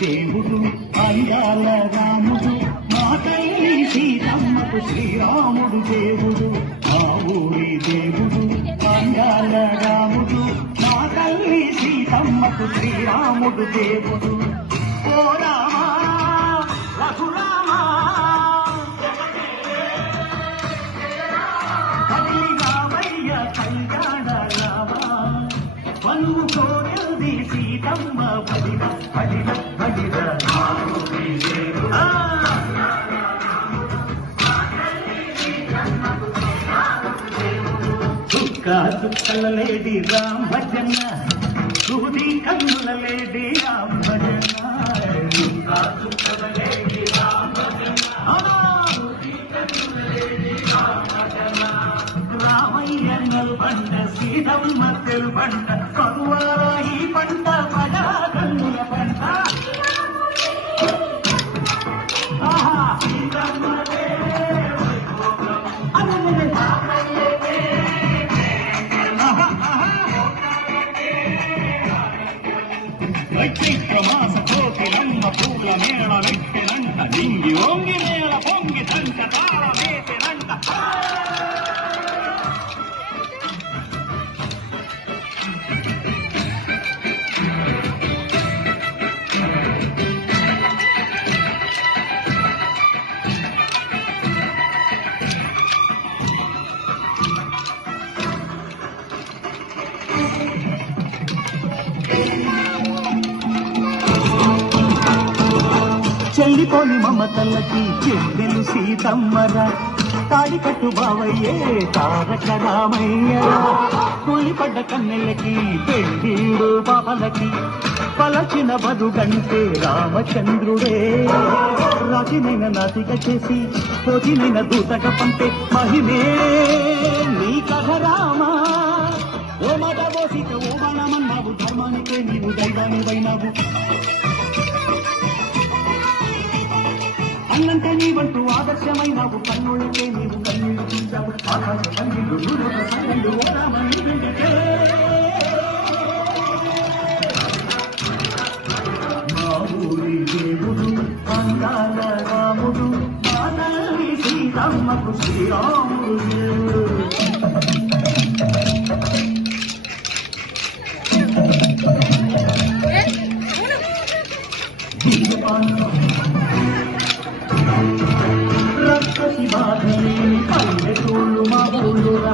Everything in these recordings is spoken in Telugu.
దేవుడు అందాల రాముడు మా తల్లి సీతమ్మకు శ్రీరాముడు దేవుడు మా ఊరి దేవుడు అందాల రాముడు మా తల్లి సీతమ్మకు శ్రీరాముడు దేవుడు ఓ రామా రఘురామా కదిలి రామయ్య కళ్యాణ రామా వన్ను కోరది సీతమ్మ పడిన పడిన పడిన చుక్కల లేడి రామ్ భజన సూది కన్నుల లేడి రామ్ భజన చుక్కల లేడి రామ్ భజన రామయ్య పంట సీతమ్మ తెలు పంట కరువాయి పంట పడా కన్నుల పంట చైత్రమాస కోకిలమ్మ పూల మేళ నెట్టినంట నింగి ఓంగి మేళ పొంగి తంట తాళ వేసినంట చెల్లిపోని మమతల్లకి చెల్లెలు సీతమ్మరా తాడి కట్టు బావయ్యే తారక రామయ్యరా తుల్లిపడ్డ కన్నెలకి పెళ్ళిడు బాబలకి పలచిన బదుగంటే రామచంద్రుడే రాజునైన నాతిక చేసి రోజునైన దూతగా పంపే మహిమే నీ కథ రామా ఓ మాట బోసిక ఓ బాణమన్నావు ధర్మానికే నీవు దైవానివైనావు అన్నంటే నీవంటూ ఆదర్శమైనావు కన్నుళ్ళకే నీవు కన్నీళ్ళు చూశావు ఆకాశ కన్నీళ్ళు నూనె సంగళ్ళు ఓరామని మా ఊరి దేవుడు అందాల రాముడు మా తల్లి సీతమ్మకు శ్రీరాముడు రక్షసి బాధలేని పల్లెటూళ్ళు మా ఊళ్ళురా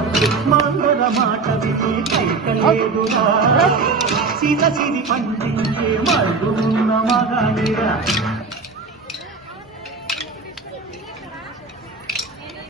మంగళ మాట విని కైకలేదురా సీత సిరి పండించే మరుగున్న మగాడిరా